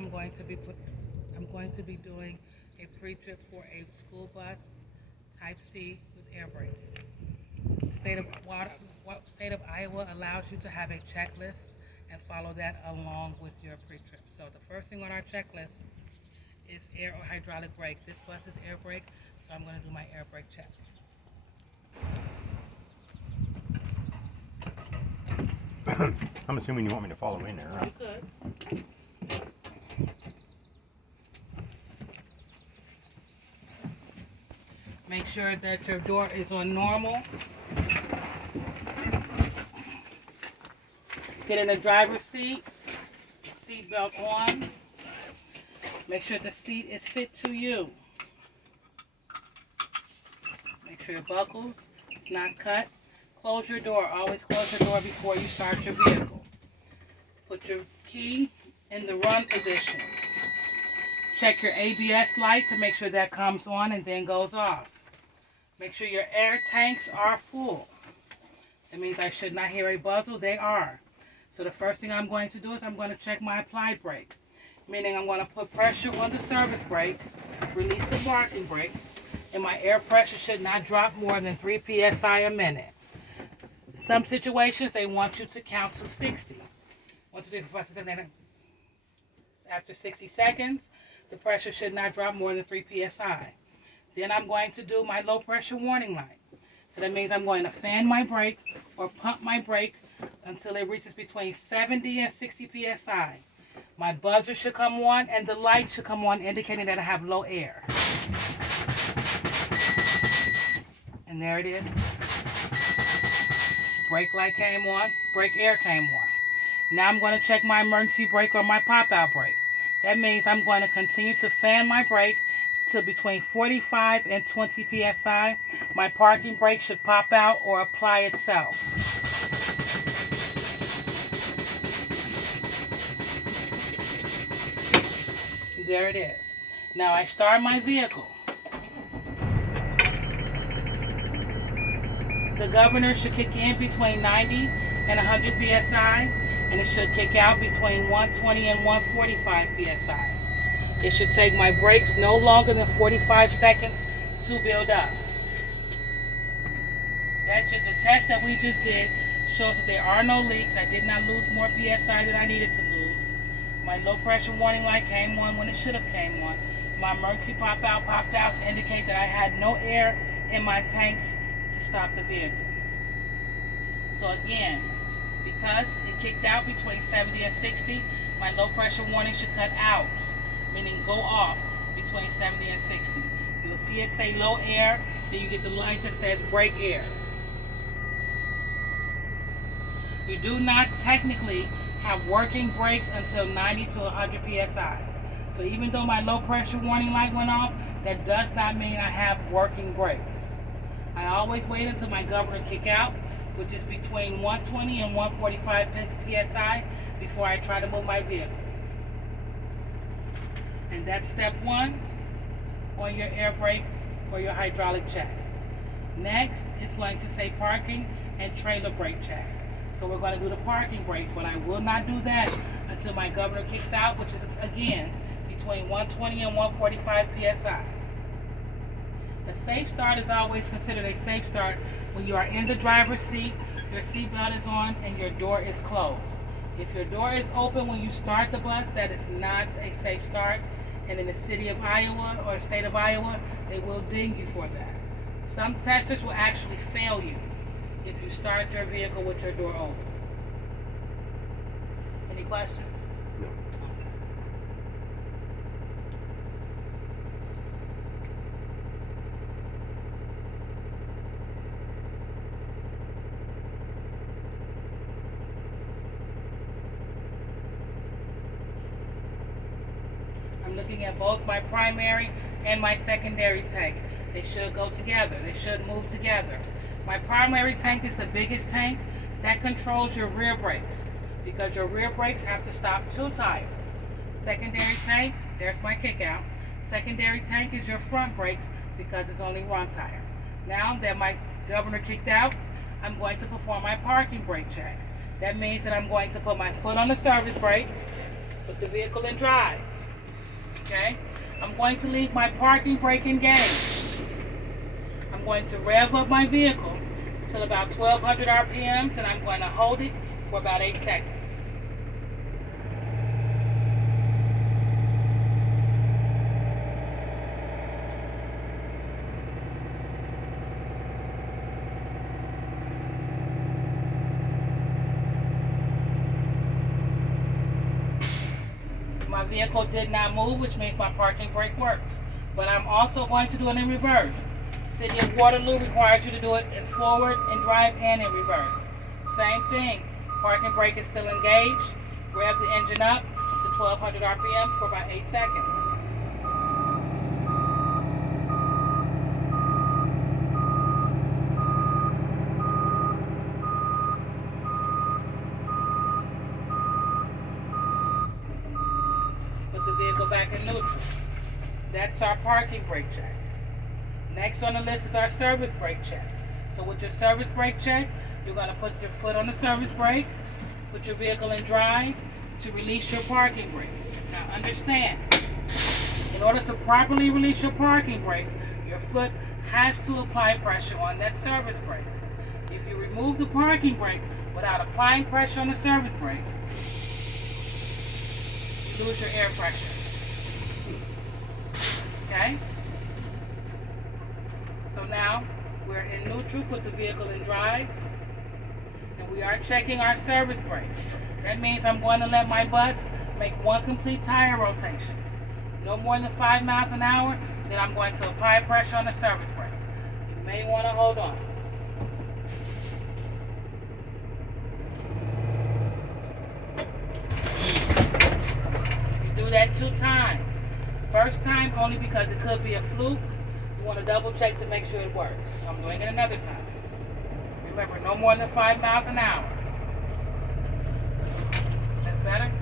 I'm going to be doing a pre-trip for a school bus Type C with air brake. State of State of Iowa allows you to have a checklist and follow that along with your pre-trip. So the first thing on our checklist is air or hydraulic brake. This bus is air brake, so I'm going to do my air brake check. I'm assuming you want me to follow in there, right? You could. Make sure that your door is on normal. Get in the driver's seat, seat belt on. Make sure the seat is fit to you. Make sure it buckles, it's not cut. Close your door, always close your door before you start your vehicle. Put your key in the run position. Check your ABS light to make sure that comes on and then goes off. Make sure your air tanks are full. That means I should not hear a buzzer, they are. So the first thing I'm going to do is I'm going to check my applied brake. Meaning I'm going to put pressure on the service brake, release the parking brake, and my air pressure should not drop more than 3 psi a minute. Some situations they want you to count to 60. 1, 2, 3, 4, 5, 6, 7, 8, 9. After 60 seconds, the pressure should not drop more than 3 psi. Then I'm going to do my low pressure warning light. So that means I'm going to fan my brake or pump my brake until it reaches between 70 and 60 psi. My buzzer should come on and the light should come on indicating that I have low air. And there it is. Brake light came on, brake air came on. Now I'm going to check my emergency brake or my pop-out brake. That means I'm going to continue to fan my brake to between 45 and 20 psi. My parking brake should pop out or apply itself. There it is. Now I start my vehicle. The governor should kick in between 90 and 100 psi, and it should kick out between 120 and 145 psi. It should take my brakes no longer than 45 seconds to build up. That's just a test that we just did. Shows that there are no leaks. I did not lose more psi than I needed to lose. My low pressure warning light came on when it should have came on. My emergency popped out to indicate that I had no air in my tanks to stop the vehicle. So again, because it kicked out between 70 and 60, my low pressure warning should cut out, meaning go off between 70 and 60. You'll see it say low air, then you get the light that says brake air. You do not technically have working brakes until 90 to 100 psi. So even though my low pressure warning light went off, that does not mean I have working brakes. I always wait until my governor kick out, which is between 120 and 145 psi, before I try to move my vehicle. And that's step 1 on your air brake or your hydraulic check. Next is going to say parking and trailer brake check. So we're going to do the parking brake, but I will not do that until my governor kicks out, which is again between 120 and 145 psi. A safe start is always considered a safe start when you are in the driver's seat, your seat belt is on, and your door is closed. If your door is open when you start the bus, that is not a safe start. And in the city of Iowa or the state of Iowa, they will ding you for that. Some testers will actually fail you if you start your vehicle with your door open. Any questions? No. I'm looking at both my primary and my secondary tank. They should go together. They should move together. My primary tank is the biggest tank that controls your rear brakes because your rear brakes have to stop 2 tires. Secondary tank, there's my kick out. Secondary tank is your front brakes because it's only 1 tire. Now that my governor kicked out, I'm going to perform my parking brake check. That means that I'm going to put my foot on the service brake, put the vehicle in drive. Okay? I'm going to leave my parking brake engaged. I'm going to rev up my vehicle till about 1200 RPMs, and I'm going to hold it for about 8 seconds. My vehicle did not move, which means my parking brake works. But I'm also going to do it in reverse. City of Waterloo requires you to do it in forward, in drive, and in reverse. Same thing. Parking brake is still engaged. Rev the engine up to 1200 RPM for about 8 seconds. Put the vehicle back in neutral. That's our parking brake check. Next on the list is our service brake check. So with your service brake check, you're going to put your foot on the service brake, put your vehicle in drive to release your parking brake. Now understand, in order to properly release your parking brake, your foot has to apply pressure on that service brake. If you remove the parking brake without applying pressure on the service brake, you lose your air pressure. Okay? So now we're in neutral, put the vehicle in drive, and we are checking our service brakes. That means I'm going to let my bus make one complete tire rotation. No more than 5 miles an hour, then I'm going to apply pressure on the service brake. You may want to hold on. You do that 2 times. First time only because it could be a fluke. You want to double check to make sure it works. So I'm doing it another time. Remember, no more than 5 miles an hour. That's better?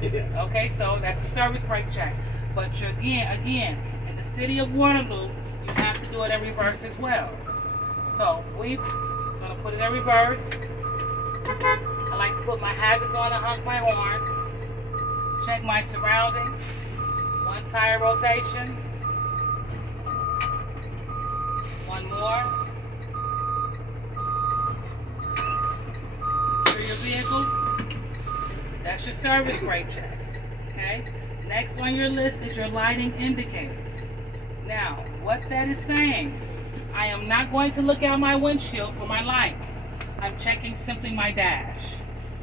Yeah. Okay, so that's a service brake check. But again, in the city of Waterloo, you have to do it in reverse as well. So we're going to put it in reverse. I like to put my hazards on and honk my horn. Check my surroundings. 1 tire rotation. 1 more. Secure your vehicle. That's your service brake check. Okay? Next on your list is your lighting indicators. Now, what that is saying, I am not going to look out my windshield for my lights. I'm checking simply my dash,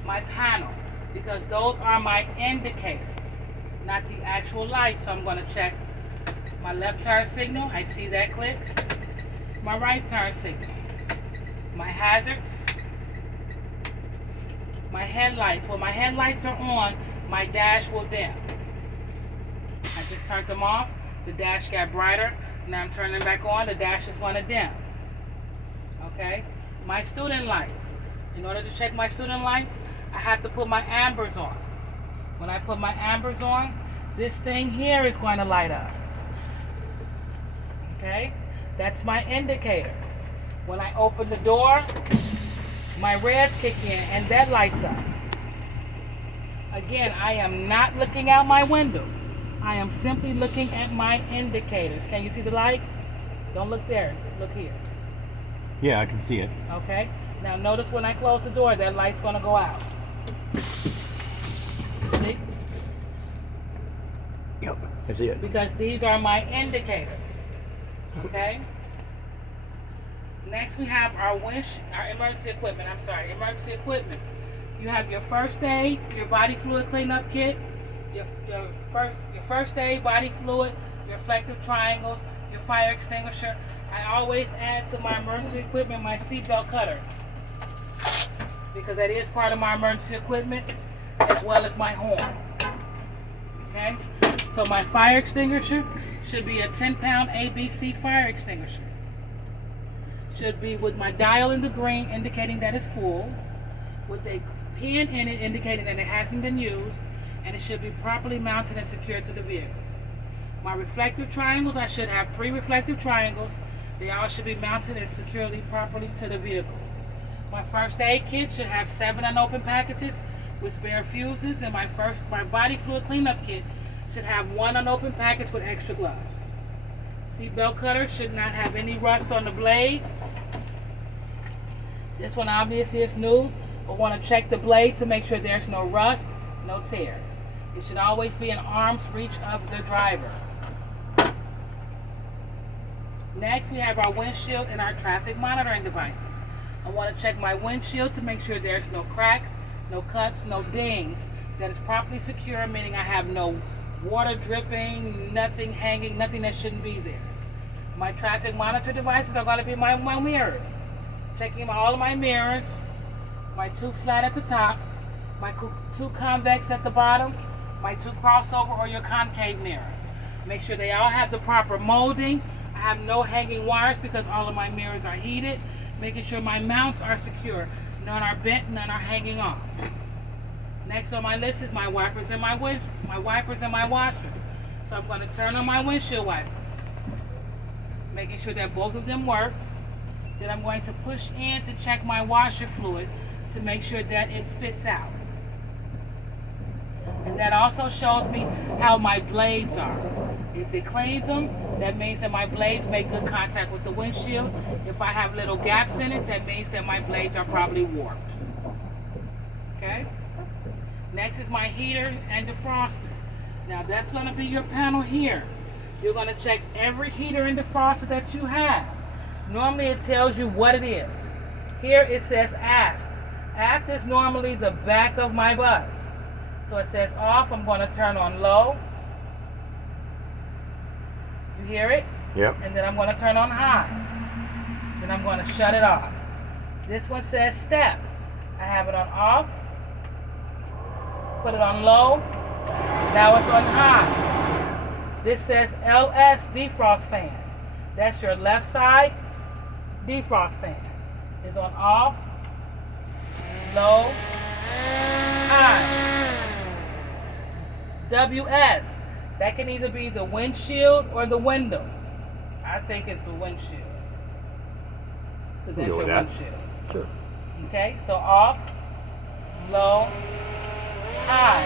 my panel, because those are my indicators, not the actual lights. So I'm going to check my left tire signal. I see that clicks. My right tire signal. My hazards. My headlights. When my headlights are on, my dash will dim. I just turned them off. The dash got brighter. Now I'm turning them back on. The dash is going to dim. Okay? My student lights. In order to check my student lights, I have to put my ambers on. When I put my ambers on, this thing here is going to light up. Okay? That's my indicator. When I open the door, my reds kick in and that lights up. Again, I am not looking out my window. I am simply looking at my indicators. Can you see the light? Don't look there. Look here. Yeah, I can see it. Okay? Now notice when I close the door, that light's going to go out. See? Yep, I see it. Because these are my indicators. Okay? Next we have our emergency equipment. Emergency equipment. You have your first aid, your body fluid cleanup kit, your first aid, body fluid, your reflective triangles, your fire extinguisher. I always add to my emergency equipment my seatbelt cutter, because that is part of my emergency equipment, as well as my horn. Okay? So my fire extinguisher should be a 10-pound ABC fire extinguisher. Should be with my dial in the green indicating that it's full, with a pin in it indicating that it hasn't been used, and it should be properly mounted and secured to the vehicle. My reflective triangles, I should have 3 reflective triangles. They all should be mounted and securely properly to the vehicle. My first aid kit should have 7 unopened packages with spare fuses, and my body fluid cleanup kit should have one unopened package with extra gloves. Seatbelt cutter should not have any rust on the blade. This one obviously is new, but want to check the blade to make sure there's no rust, no tears. It should always be in arm's reach of the driver. Next, we have our windshield and our traffic monitoring devices. I want to check my windshield to make sure there's no cracks, no cuts, no dings, that is properly secure, meaning I have no water dripping, nothing hanging, nothing that shouldn't be there. My traffic monitor devices are going to be my mirrors. Checking all of my mirrors, my 2 flat at the top, my 2 convex at the bottom, my 2 crossover or your concave mirrors. Make sure they all have the proper molding. I have no hanging wires because all of my mirrors are heated. Making sure my mounts are secure. None are bent, none are hanging off. Next on my list is my wipers and my wipers and my washers. So I'm going to turn on my windshield wipers. Making sure that both of them work. Then I'm going to push in to check my washer fluid to make sure that it spits out. And that also shows me how my blades are. If it cleans them, that means that my blades make good contact with the windshield. If I have little gaps in it, that means that my blades are probably warped. Okay? Next is my heater and defroster. Now that's going to be your panel here. You're going to check every heater and defroster that you have. Normally it tells you what it is. Here it says aft. Aft is normally the back of my bus. So it says off. I'm going to turn on low. You hear it? Yep. And then I'm going to turn on high. Then I'm going to shut it off. This one says step. I have it on off. Put it on low. Now it's on high. This says LS defrost fan. That's your left side defrost fan. It's on off, low, high. WS. That can either be the windshield or the window. I think it's the windshield. Because that's your windshield. Sure. Okay, so off, low, high.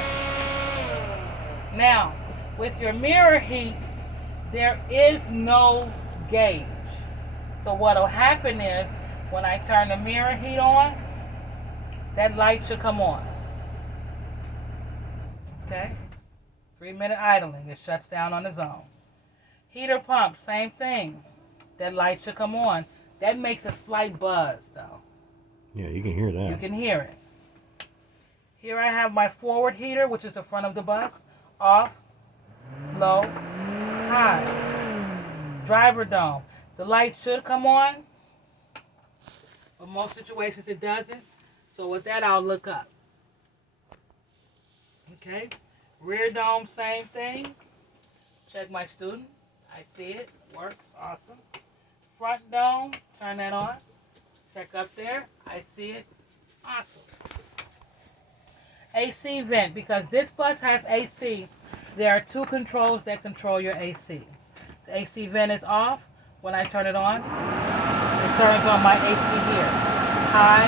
Now, with your mirror heat, there is no gauge. So what will happen is, when I turn the mirror heat on, that light should come on. Okay? 3-minute idling. It shuts down on its own. Heater pump, same thing. That light should come on. That makes a slight buzz, though. Yeah, you can hear that. You can hear it. Here I have my forward heater, which is the front of the bus. Off, low, high. Driver dome. The light should come on, but most situations it doesn't. So with that, I'll look up. Okay. Rear dome, same thing. Check my student. I see it. Works. Awesome. Front dome. Turn that on. Check up there. I see it. Awesome. AC vent. Because this bus has AC, there are 2 controls that control your AC. The AC vent is off. When I turn it on, it turns on my AC here. High,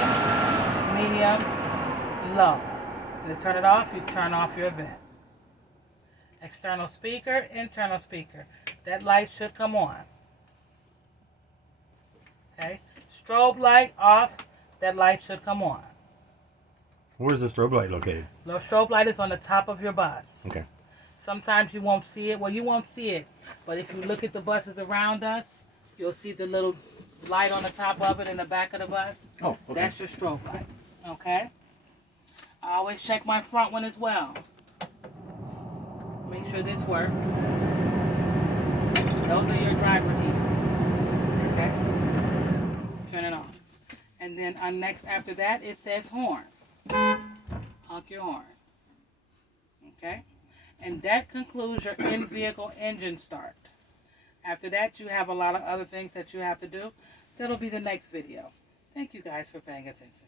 medium, low. When you turn it off, you turn off your vent. External speaker, internal speaker. That light should come on. Okay. Strobe light off. That light should come on. Where's the strobe light located? The strobe light is on the top of your bus. Okay. Sometimes you won't see it. Well, you won't see it. But if you look at the buses around us, you'll see the little light on the top of it in the back of the bus. Oh, okay. That's your strobe light. Okay? I always check my front one as well. Make sure this works. Those are your driver heaters. Okay? Turn it on. And then next after that, it says horn. Honk your horn. Okay? And that concludes your in-vehicle engine start. After that, you have a lot of other things that you have to do. That'll be the next video. Thank you guys for paying attention.